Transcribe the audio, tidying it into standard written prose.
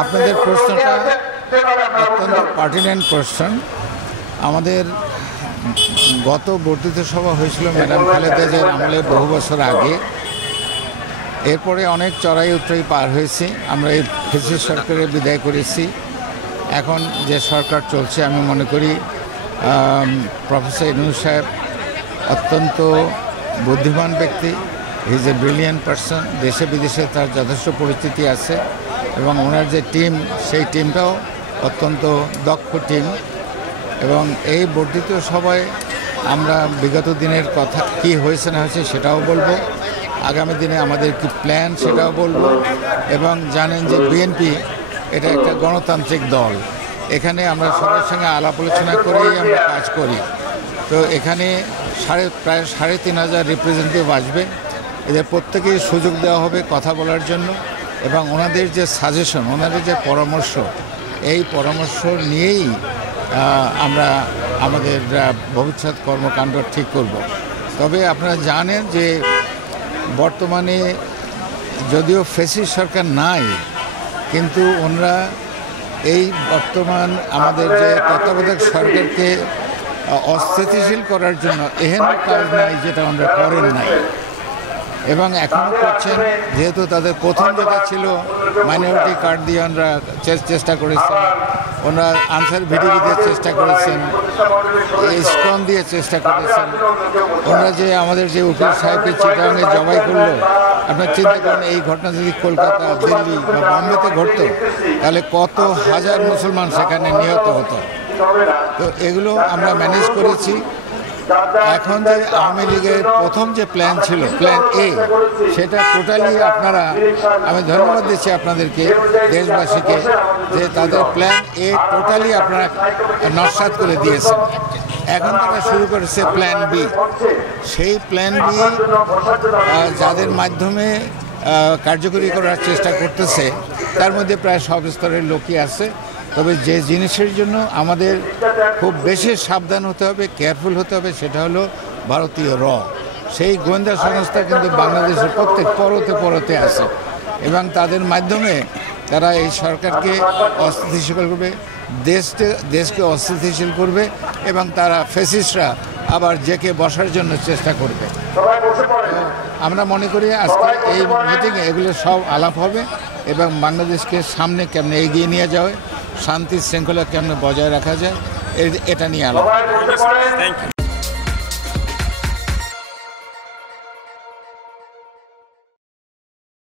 আপনাদের প্রশ্নটা অত্যন্ত পার্টিনেন্ট কোশ্চেন। আমাদের গত বর্ধিত সভা হয়েছিল ম্যাডাম খালেদা জিয়ার আমলে বহু বছর আগে। এরপরে অনেক চড়াই উতরাই পার হয়েছে। আমরা এই ফ্যাসিস্ট সরকারের বিদায় করেছি। এখন যে সরকার চলছে, আমি মনে করি প্রফেসর ইউনূস সাহেব অত্যন্ত বুদ্ধিমান ব্যক্তি। He is a brilliant person. দেশে বিদেশে তার যথেষ্ট পরিচিতি আছে এবং ওনার যে টিম, সেই টিমটাও অত্যন্ত দক্ষ টিম। এবং এই বর্ধিত সভায় আমরা বিগত দিনের কথা কি হয়েছে না হয়েছে সেটাও বলবো, আগামী দিনে আমাদের কি প্ল্যান সেটাও বলবো। এবং জানেন যে বিএনপি এটা একটা গণতান্ত্রিক দল, এখানে আমরা সবার সঙ্গে আলাপ আলোচনা করেই আমরা কাজ করি। তো এখানে প্রায় ৩,৫০০ রিপ্রেজেন্টেটিভ আসবে। এদের প্রত্যেকেই সুযোগ দেওয়া হবে কথা বলার জন্য এবং ওনাদের যে সাজেশন, ওনাদের যে পরামর্শ, এই পরামর্শ নিয়েই আমরা আমাদের ভবিষ্যৎ কর্মকাণ্ড ঠিক করব। তবে আপনারা জানেন যে বর্তমানে যদিও ফ্যাসিস্ট সরকার নাই, কিন্তু ওনারা এই বর্তমান আমাদের যে তত্ত্বাবধায়ক সরকারকে অস্থিতিশীল করার জন্য এহেন কাজ নাই যেটা ওনারা করেন নাই এবং এখনও করছেন। যেহেতু তাদের প্রথম যেটা ছিল মাইনরিটি কার্ড দিয়ে ওনারা চেষ্টা করেছেন, ওনারা আনসার ভিডিও দিয়ে চেষ্টা করেছেন, ইসকন দিয়ে চেষ্টা করেছেন। ওনারা যে আমাদের যে উকিল সাহেবকে চিটাগাঙে জবাই করলো, আপনার চিন্তা করেন এই ঘটনা যদি কলকাতা, দিল্লি বা বম্বেতে ঘটতো তাহলে কত হাজার মুসলমান সেখানে নিহত হতো। তো এগুলো আমরা ম্যানেজ করেছি। এখন যে আওয়ামী লীগের প্রথম যে প্ল্যান ছিল, প্ল্যান এ, সেটা টোটালি আপনারা, আমি ধন্যবাদ দিচ্ছি আপনাদেরকে, দেশবাসীকে, যে তাদের প্ল্যান এ টোটালি আপনারা নস্যাৎ করে দিয়েছেন। এখন তারা শুরু করেছে প্ল্যান বি। সেই প্ল্যান বি যাদের মাধ্যমে কার্যকরী করার চেষ্টা করতেছে, তার মধ্যে প্রায় সব স্তরের লোকই আছে। তবে যে জিনিসের জন্য আমাদের খুব বেশি সাবধান হতে হবে, কেয়ারফুল হতে হবে, সেটা হলো ভারতীয় র। সেই গোয়েন্দা সংস্থা কিন্তু বাংলাদেশের প্রত্যেক পরতে আছে এবং তাদের মাধ্যমে তারা এই সরকারকে অস্থিতিশীল করবে, দেশকে অস্থিতিশীল করবে এবং তারা ফ্যাসিস্টরা আবার জেকে বসার জন্য চেষ্টা করবে। আমরা মনে করি আজকে এই মিটিংয়ে এগুলো সব আলাপ হবে এবং বাংলাদেশকে সামনে কেমনে এগিয়ে নিয়ে যাওয়া, শান্তি শৃঙ্খলা কেমনে বজায় রাখা যায়, এটা নিয়ে আলাপ।